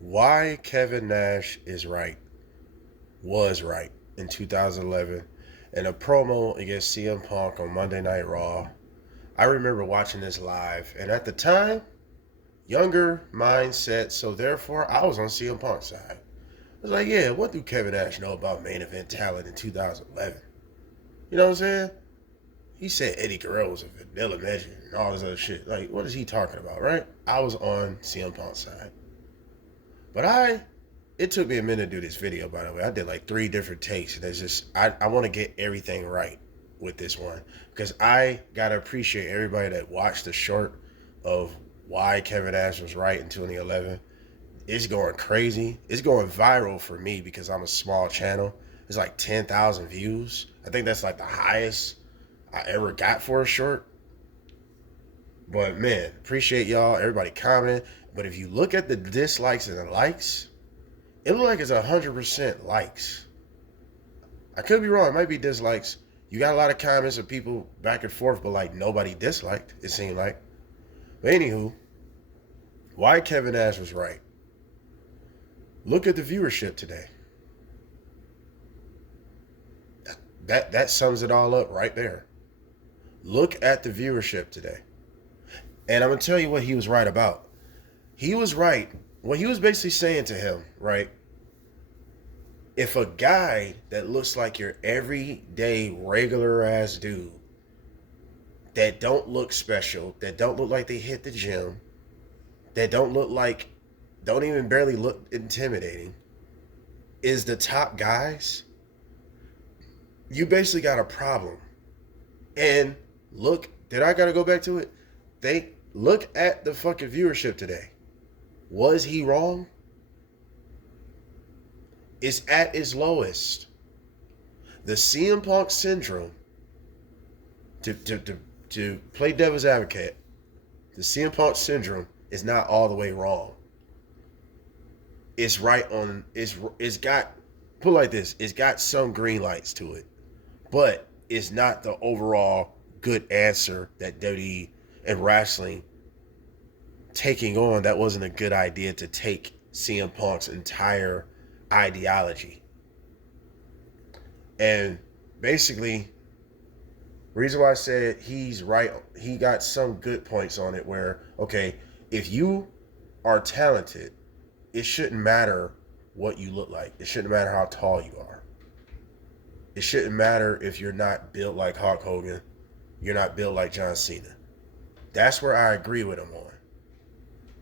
Why Kevin Nash is right, was right in 2011 in a promo against CM Punk on Monday Night Raw. I remember watching this live, and at the time, younger mindset, so therefore I was on CM Punk's side. I was like, yeah, what do Kevin Nash know about main event talent in 2011? You know what I'm saying? He said Eddie Guerrero was a vanilla measure and all this other shit. Like, what is he talking about, right? I was on CM Punk's side. But it took me a minute to do this video, by the way. I did like 3 different takes. And it's just, I want to get everything right with this one. Because I got to appreciate everybody that watched the short of why Kevin Nash was right in 2011. It's going crazy. It's going viral for me because I'm a small channel. It's like 10,000 views. I think that's like the highest I ever got for a short. But man, appreciate y'all, everybody commenting. But if you look at the dislikes and the likes, it looks like it's 100% likes. I could be wrong. It might be dislikes. You got a lot of comments of people back and forth, but like nobody disliked, it seemed like. But anywho, why Kevin Nash was right. Look at the viewership today. That sums it all up right there. Look at the viewership today. And I'm going to tell you what he was right about. He was right. What he was basically saying to him, right? If a guy that looks like your everyday regular ass dude, that don't look special, that don't look like they hit the gym, that don't even barely look intimidating, is the top guys, you basically got a problem. And look, did I gotta go back to it? They look at the fucking viewership today. Was he wrong? It's at its lowest. The CM Punk syndrome, to play devil's advocate, the CM Punk syndrome is not all the way wrong. It's right on. It's got, put it like this. It's got some green lights to it, but it's not the overall good answer that WWE and wrestling taking on. That wasn't a good idea to take CM Punk's entire ideology. And basically, reason why I said he's right, he got some good points on it where, okay, if you are talented, it shouldn't matter what you look like. It shouldn't matter how tall you are. It shouldn't matter if you're not built like Hulk Hogan. You're not built like John Cena. That's where I agree with him on.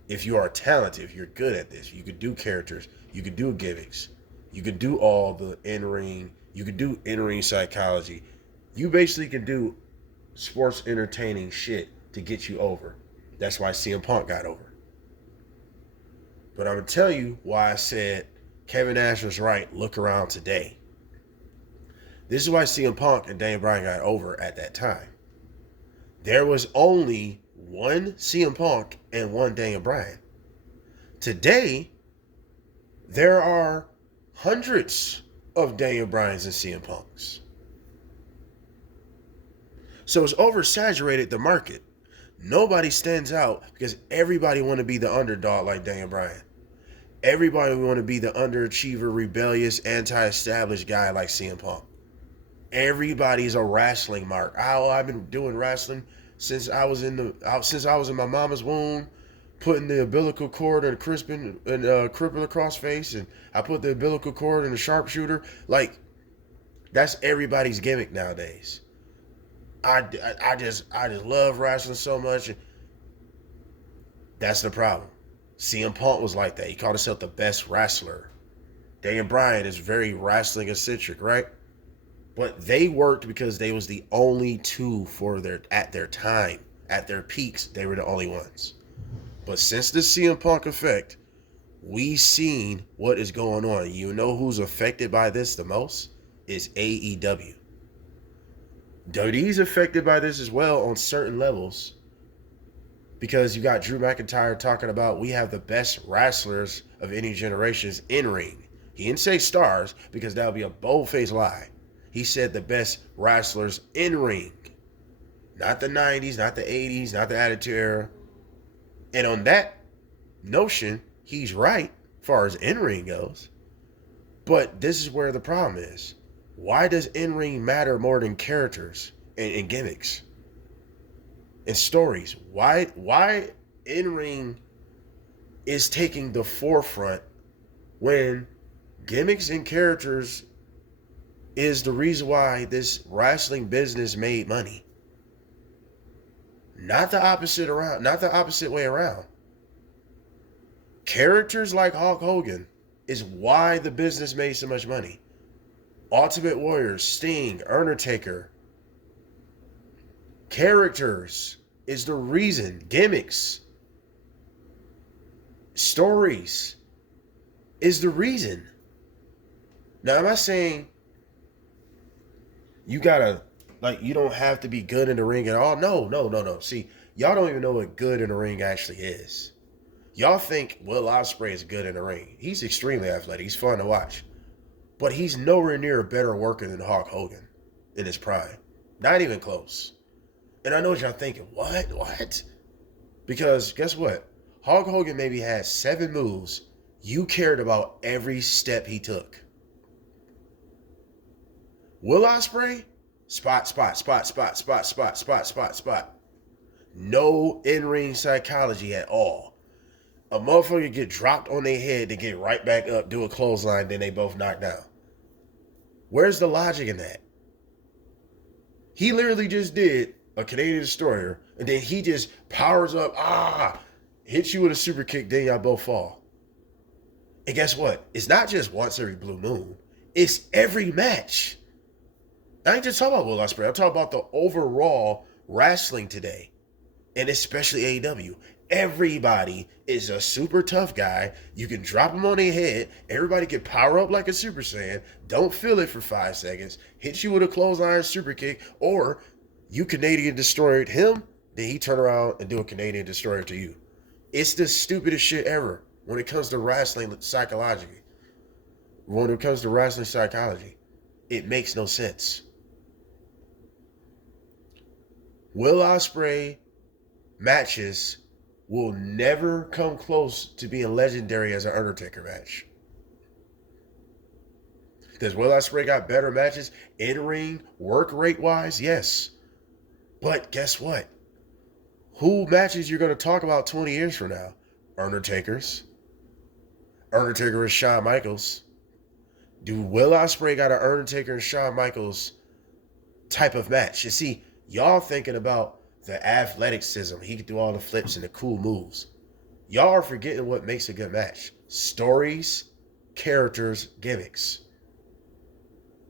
If you are talented, if you're good at this, you could do characters, you could do gimmicks, you could do all the in-ring, you could do in-ring psychology. You basically can do sports entertaining shit to get you over. That's why CM Punk got over. But I'm going to tell you why I said Kevin Nash was right. Look around today. This is why CM Punk and Daniel Bryan got over at that time. There was only one CM Punk and one Daniel Bryan. Today, there are hundreds of Daniel Bryans and CM Punks. So it's oversaturated the market. Nobody stands out because everybody want to be the underdog like Daniel Bryan. Everybody want to be the underachiever, rebellious, anti-established guy like CM Punk. Everybody's a wrestling mark. Oh, I've been doing wrestling since I was in my mama's womb, putting the umbilical cord in a crippler crossface, and I put the umbilical cord in a sharpshooter. Like, that's everybody's gimmick nowadays. I just love wrestling so much. That's the problem. CM Punk was like that. He called himself the best wrestler. Daniel Bryan is very wrestling eccentric, right? But they worked because they was the only two at their time, at their peaks. They were the only ones. But since the CM Punk effect, we seen what is going on. You know who's affected by this the most? Is AEW. WWE's affected by this as well on certain levels. Because you got Drew McIntyre talking about we have the best wrestlers of any generations in ring. He didn't say stars because that would be a bold-faced lie. He said the best wrestlers in ring. Not the 90s, not the 80s, not the Attitude Era. And on that notion, he's right. as far as in-ring goes. But this is where the problem is. Why does in-ring matter more than characters and gimmicks and stories? Why in-ring is taking the forefront when gimmicks and characters is the reason why this wrestling business made money? Not the opposite around, not the opposite way around. Characters like Hulk Hogan is why the business made so much money. Ultimate Warrior, Sting, Undertaker. Characters is the reason. Gimmicks, stories is the reason. Now, am I saying you gotta, like, you don't have to be good in the ring at all? No. See, y'all don't even know what good in the ring actually is. Y'all think Will Ospreay is good in the ring. He's extremely athletic. He's fun to watch. But he's nowhere near a better worker than Hulk Hogan in his prime. Not even close. And I know what y'all thinking. What? Because guess what? Hulk Hogan maybe had 7 moves. You cared about every step he took. Will Ospreay? Spot. No in-ring psychology at all. A motherfucker get dropped on their head to get right back up, do a clothesline, then they both knock down. Where's the logic in that? He literally just did a Canadian Destroyer, and then he just powers up, hits you with a super kick, then y'all both fall. And guess what? It's not just once every blue moon. It's every match. I ain't just talking about Will Ospreay. I'm talking about the overall wrestling today, and especially AEW. Everybody is a super tough guy. You can drop them on their head. Everybody can power up like a Super Saiyan. Don't feel it for 5 seconds. Hit you with a clothesline super kick. Or you Canadian Destroyered him. Then he turn around and do a Canadian Destroyer to you. It's the stupidest shit ever when it comes to wrestling psychology. When it comes to wrestling psychology. It makes no sense. Will Ospreay matches will never come close to being legendary as an Undertaker match. Does Will Ospreay got better matches in-ring, work rate-wise? Yes. But guess what? Who matches you're going to talk about 20 years from now? Undertaker's. Undertaker and Shawn Michaels. Do Will Ospreay got an Undertaker and Shawn Michaels type of match? You see, y'all thinking about the athleticism. He could do all the flips and the cool moves. Y'all are forgetting what makes a good match. Stories, characters, gimmicks.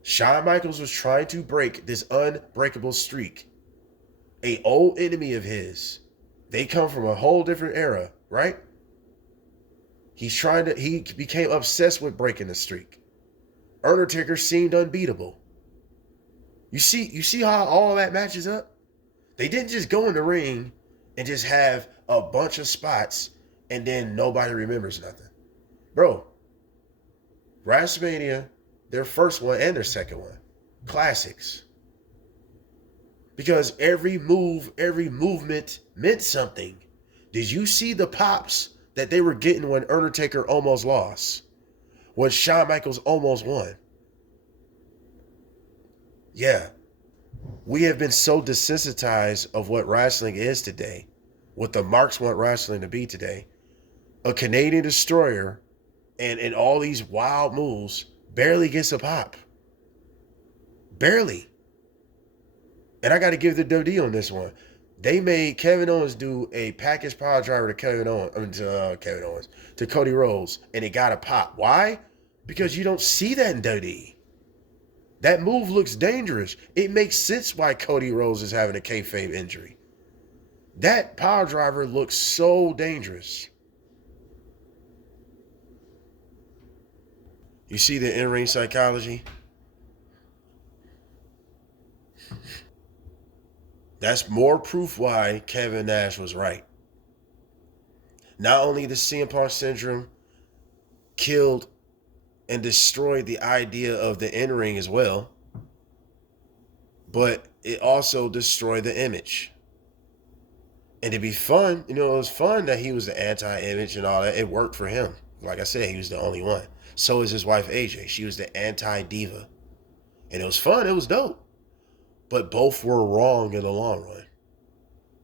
Shawn Michaels was trying to break this unbreakable streak. A old enemy of his. They come from a whole different era, right? He became obsessed with breaking the streak. Undertaker seemed unbeatable. You see how all that matches up? They didn't just go in the ring and just have a bunch of spots and then nobody remembers nothing. Bro, WrestleMania, their first one and their second one, classics. Because every move, every movement meant something. Did you see the pops that they were getting when Undertaker almost lost? When Shawn Michaels almost won? Yeah. We have been so desensitized of what wrestling is today, what the marks want wrestling to be today. A Canadian Destroyer and all these wild moves barely gets a pop. Barely. And I got to give the WWE on this one. They made Kevin Owens do a package power driver to Cody Rhodes, and it got a pop. Why? Because you don't see that in WWE. That move looks dangerous. It makes sense why Cody Rhodes is having a kayfabe injury. That power driver looks so dangerous. You see the in-ring psychology? That's more proof why Kevin Nash was right. Not only the CM Punk syndrome killed and destroyed the idea of the in-ring as well, but it also destroyed the image. And it'd be fun, it was fun that he was the anti-image and all that. It worked for him. Like I said, he was the only one. So is his wife AJ. She was the anti-diva. And it was fun. It was dope. But both were wrong in the long run.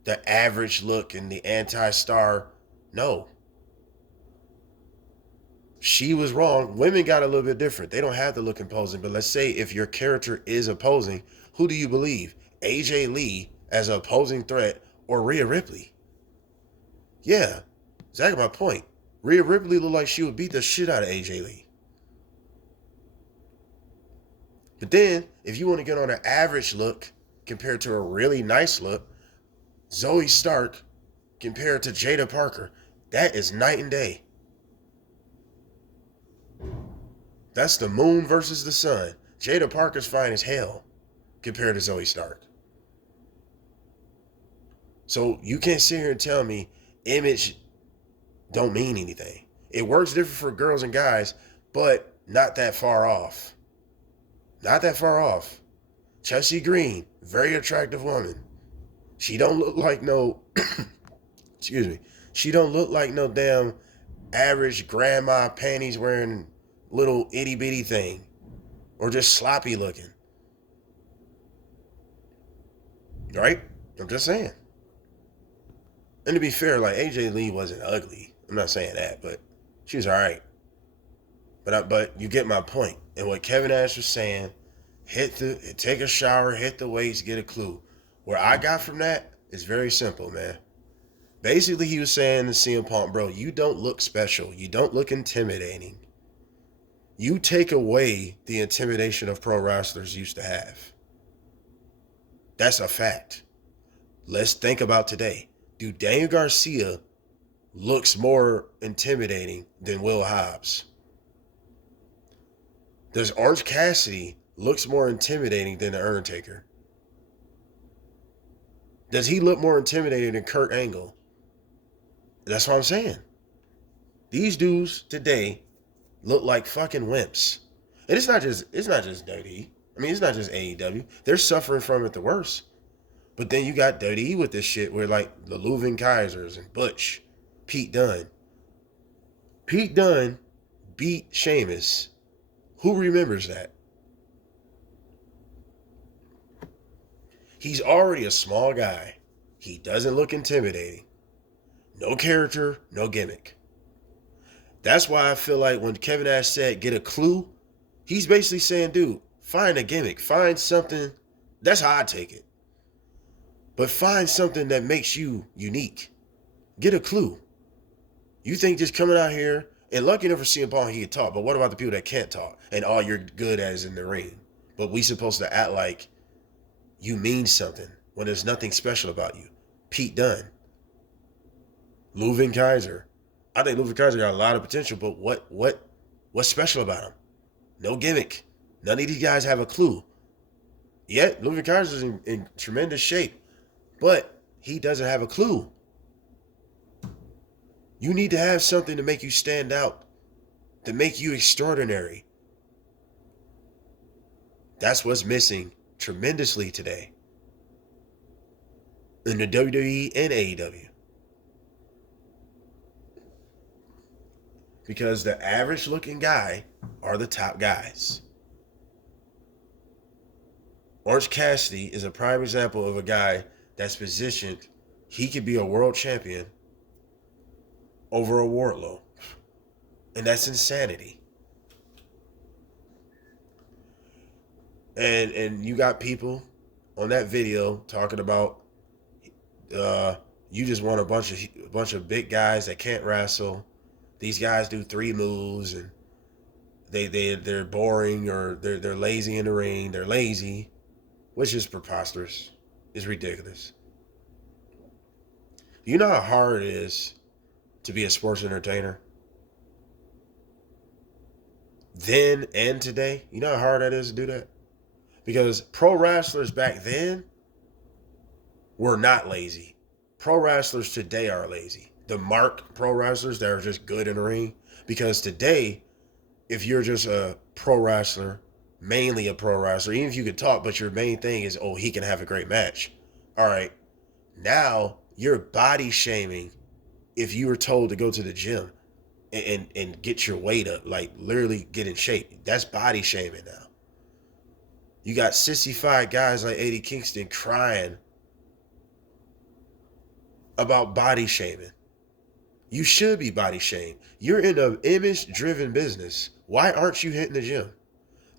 The average look and the anti-star, no. She was wrong. Women got a little bit different. They don't have to look imposing. But let's say if your character is opposing, who do you believe? AJ Lee as an opposing threat or Rhea Ripley? Yeah, exactly my point. Rhea Ripley looked like she would beat the shit out of AJ Lee. But then, if you want to get on an average look compared to a really nice look, Zoe Stark compared to Jada Parker, that is night and day. That's the moon versus the sun. Jada Parker's fine as hell compared to Zoe Stark. So you can't sit here and tell me image don't mean anything. It works different for girls and guys, but not that far off. Not that far off. Chelsea Green, very attractive woman. She don't look like no, excuse me. She don't look like no damn average grandma panties wearing little itty bitty thing, or just sloppy looking. Right? I'm just saying. And to be fair, like AJ Lee wasn't ugly. I'm not saying that, but she was all right. But you get my point. And what Kevin Nash was saying, take a shower, hit the weights, get a clue. Where I got from that is very simple, man. Basically, he was saying to CM Punk, bro, you don't look special. You don't look intimidating. You take away the intimidation of pro wrestlers used to have. That's a fact. Let's think about today. Do Daniel Garcia looks more intimidating than Will Hobbs? Does Orange Cassidy looks more intimidating than The Undertaker? Does he look more intimidating than Kurt Angle? That's what I'm saying. These dudes today look like fucking wimps. And it's not just WWE. I mean, it's not just AEW. They're suffering from it the worst. But then you got WWE with this shit where like the Leuven Kaisers and Butch, Pete Dunne. Pete Dunne beat Sheamus. Who remembers that? He's already a small guy. He doesn't look intimidating. No character, no gimmick. That's why I feel like when Kevin Nash said get a clue, he's basically saying, dude, find a gimmick. Find something. That's how I take it. But find something that makes you unique. Get a clue. You think just coming out here, and lucky enough for CM Punk, he can talk, but what about the people that can't talk? And all you're good at is in the ring. But we supposed to act like you mean something when there's nothing special about you. Pete Dunne. Leuven Kaiser. I think Leuven Kaiser got a lot of potential, but what's special about him? No gimmick. None of these guys have a clue. Yet, Leuven Kaiser's in tremendous shape, but he doesn't have a clue. You need to have something to make you stand out, to make you extraordinary. That's what's missing tremendously today in the WWE and AEW. Because the average looking guy are the top guys. Orange Cassidy is a prime example of a guy that's positioned. He could be a world champion over a Wardlow. And that's insanity. And you got people on that video talking about you just want a bunch of big guys that can't wrestle. These guys do 3 moves and they're boring or they're lazy in the ring. They're lazy, which is preposterous. It's ridiculous. You know how hard it is to be a sports entertainer? Then and today, you know how hard that is to do that? Because pro wrestlers back then were not lazy. Pro wrestlers today are lazy. The mark pro wrestlers that are just good in the ring. Because today, if you're just a pro wrestler, mainly a pro wrestler, even if you could talk, but your main thing is, oh, he can have a great match. All right. Now you're body shaming if you were told to go to the gym and get your weight up, like literally get in shape. That's body shaming now. You got sissified guys like Eddie Kingston crying about body shaming. You should be body shamed. You're in an image driven business. Why aren't you hitting the gym?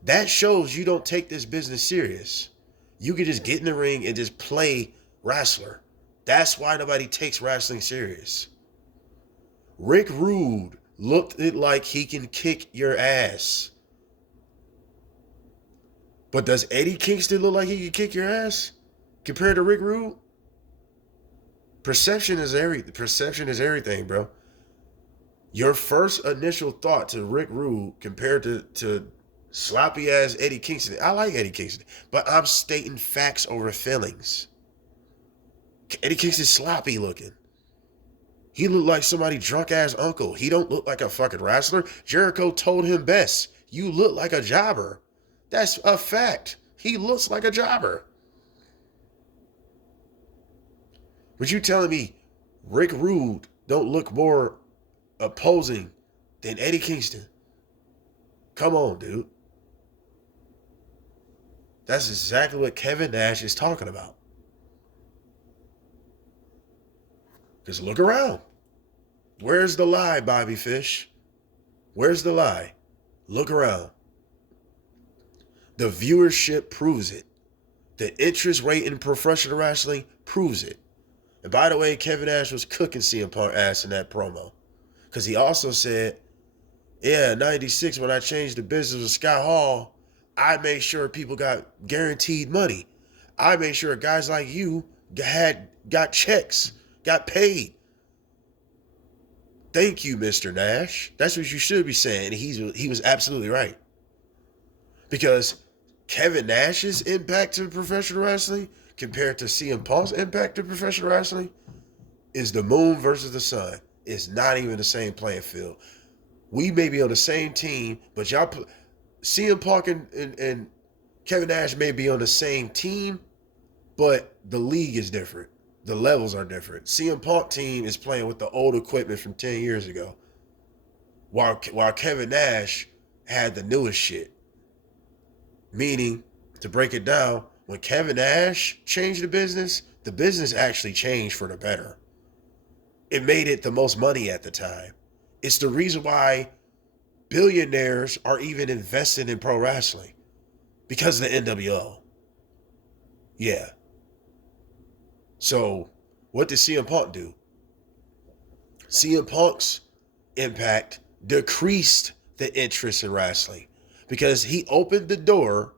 That shows you don't take this business serious. You could just get in the ring and just play wrestler. That's why nobody takes wrestling serious. Rick Rude looked it like he can kick your ass. But does Eddie Kingston look like he can kick your ass compared to Rick Rude? Perception is everything, bro. Your first initial thought to Rick Rude compared to sloppy ass Eddie Kingston. I like Eddie Kingston, but I'm stating facts over feelings. Eddie Kingston's sloppy looking. He looked like somebody drunk ass uncle. He don't look like a fucking wrestler. Jericho told him best. You look like a jobber. That's a fact. He looks like a jobber. But you telling me Rick Rude don't look more opposing than Eddie Kingston? Come on, dude. That's exactly what Kevin Nash is talking about. Just look around. Where's the lie, Bobby Fish? Where's the lie? Look around. The viewership proves it. The interest rate in professional wrestling proves it. And by the way, Kevin Nash was cooking CM Punk ass in that promo. Because he also said, yeah, 96, when I changed the business with Scott Hall, I made sure people got guaranteed money. I made sure guys like you got checks, got paid. Thank you, Mr. Nash. That's what you should be saying. He was absolutely right. Because Kevin Nash's impact to professional wrestling compared to CM Punk's impact to professional wrestling is the moon versus the sun. It's not even the same playing field. We may be on the same team, but CM Punk and Kevin Nash may be on the same team, but the league is different. The levels are different. CM Punk team is playing with the old equipment from 10 years ago, while Kevin Nash had the newest shit. Meaning, to break it down, when Kevin Nash changed the business actually changed for the better. It made it the most money at the time. It's the reason why billionaires are even invested in pro wrestling. Because of the NWO. Yeah. So, what did CM Punk do? CM Punk's impact decreased the interest in wrestling because he opened the door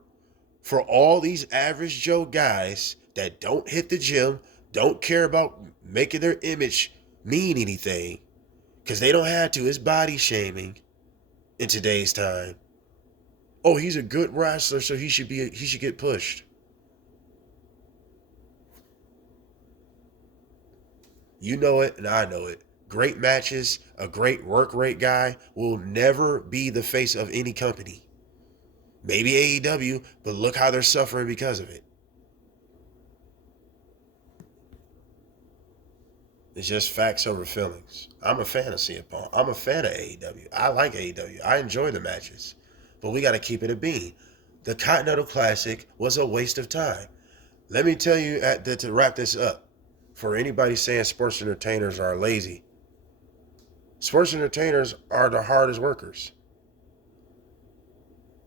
for all these average Joe guys that don't hit the gym, don't care about making their image mean anything, because they don't have to. It's body shaming in today's time. Oh, he's a good wrestler, so he should get pushed. You know it, and I know it. Great matches, a great work rate guy will never be the face of any company. Maybe AEW, but look how they're suffering because of it. It's just facts over feelings. I'm a fan of CM Punk. I'm a fan of AEW. I like AEW. I enjoy the matches. But we got to keep it a bean. The Continental Classic was a waste of time. Let me tell you to wrap this up. For anybody saying sports entertainers are lazy, sports entertainers are the hardest workers.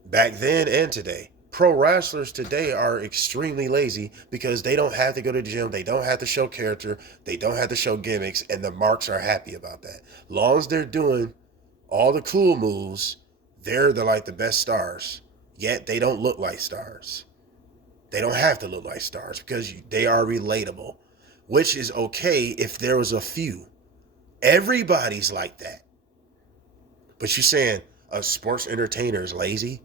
Back then and today. Pro wrestlers today are extremely lazy because they don't have to go to the gym, they don't have to show character, they don't have to show gimmicks, and the marks are happy about that. Long as they're doing all the cool moves, they're the best stars. Yet they don't look like stars. They don't have to look like stars because they are relatable, which is okay if there was a few. Everybody's like that. But you're saying a sports entertainer is lazy?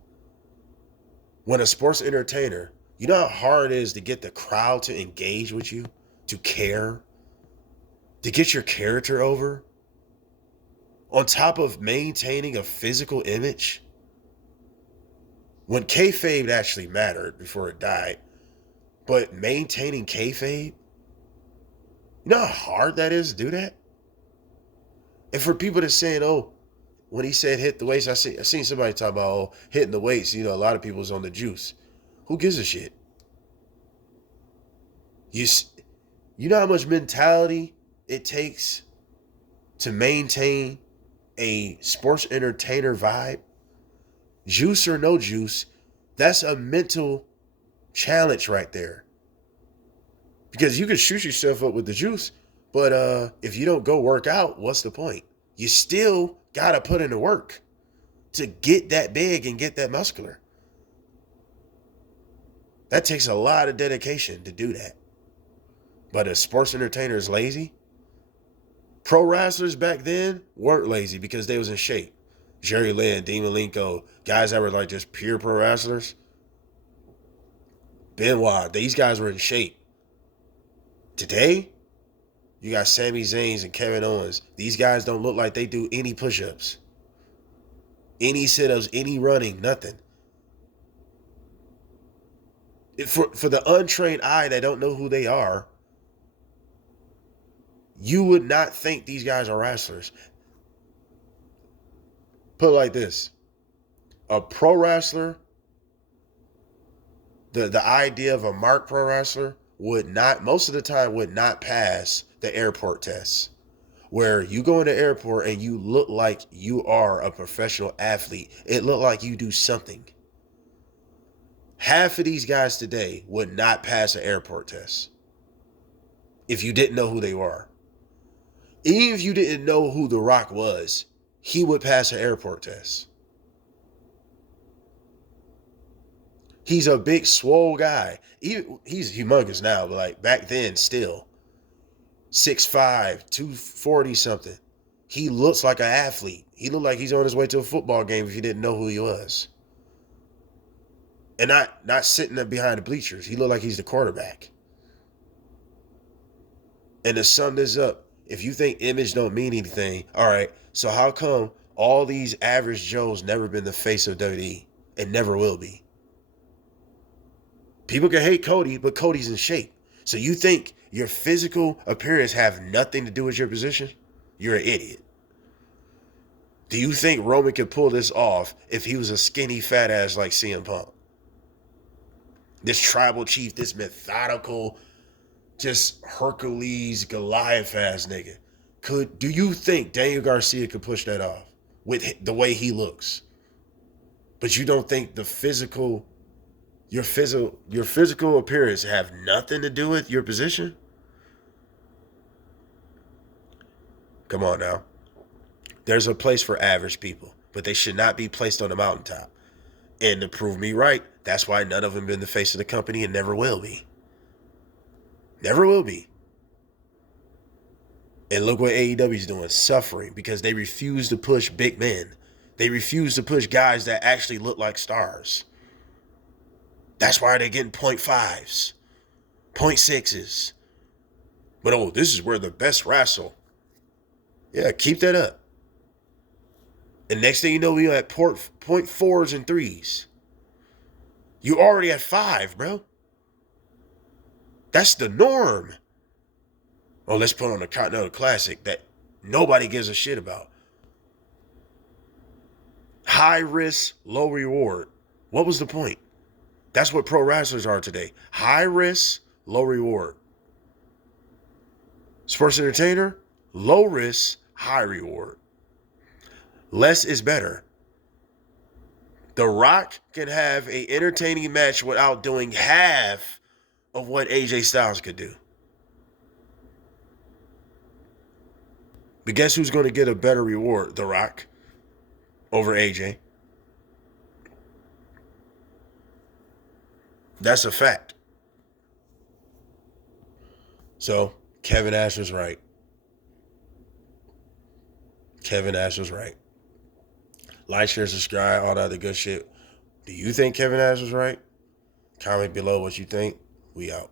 When a sports entertainer, you know how hard it is to get the crowd to engage with you, to care, to get your character over, on top of maintaining a physical image? When kayfabe actually mattered before it died, but maintaining kayfabe, you know how hard that is to do that? And for people that saying, oh, when he said hit the weights, I seen somebody talk about hitting the weights. You know, a lot of people's on the juice. Who gives a shit? You you know how much mentality it takes to maintain a sports entertainer vibe? Juice or no juice, that's a mental challenge right there. Because you can shoot yourself up with the juice, but if you don't go work out, what's the point? You still gotta put in the work to get that big and get that muscular. That takes a lot of dedication to do that. But a sports entertainer is lazy. Pro wrestlers back then weren't lazy because they was in shape. Jerry Lynn, Dean Malenko, guys that were like just pure pro wrestlers. Benoit, these guys were in shape. Today, you got Sami Zayn and Kevin Owens. These guys don't look like they do any push-ups, any sit-ups, any running, nothing. For the untrained eye that don't know who they are, you would not think these guys are wrestlers. Put it like this. A pro wrestler, the idea of a mark pro wrestler would not, most of the time, would not pass the airport tests. Where you go in the airport and you look like you are a professional athlete. It look like you do something. Half of these guys today would not pass an airport test if you didn't know who they were. Even if you didn't know who The Rock was, he would pass an airport test. He's a big, swole guy. He's humongous now, but like back then still. 6'5", 240 something. He looks like an athlete. He looked like he's on his way to a football game if you didn't know who he was. And not sitting there behind the bleachers. He looked like he's the quarterback. And to sum this up, if you think image don't mean anything, all right, so how come all these average Joes never been the face of WWE and never will be? People can hate Cody, but Cody's in shape. So you think your physical appearance have nothing to do with your position? You're an idiot. Do you think Roman could pull this off if he was a skinny fat ass like CM Punk? This tribal chief, this methodical, just Hercules, Goliath ass nigga. Do you think Daniel Garcia could push that off with the way he looks? But you don't think your physical appearance have nothing to do with your position? Come on now. There's a place for average people, but they should not be placed on the mountaintop. And to prove me right, that's why none of them been the face of the company and never will be. Never will be. And look what AEW's doing, suffering because they refuse to push big men. They refuse to push guys that actually look like stars. That's why they're getting 0.5s, 0.6s. But this is where the best wrestle. Yeah, keep that up. And next thing you know, we at 0.4s and 3s. You already at 5, bro. That's the norm. Oh, let's put on a Continental Classic that nobody gives a shit about. High risk, low reward. What was the point? That's what pro wrestlers are today. High risk, low reward. Sports entertainer, low risk, high reward. Less is better. The Rock can have an entertaining match without doing half of what AJ Styles could do. But guess who's going to get a better reward? The Rock over AJ. That's a fact. So, Kevin Nash was right. Kevin Nash was right. Like, share, subscribe, all that other good shit. Do you think Kevin Nash was right? Comment below what you think. We out.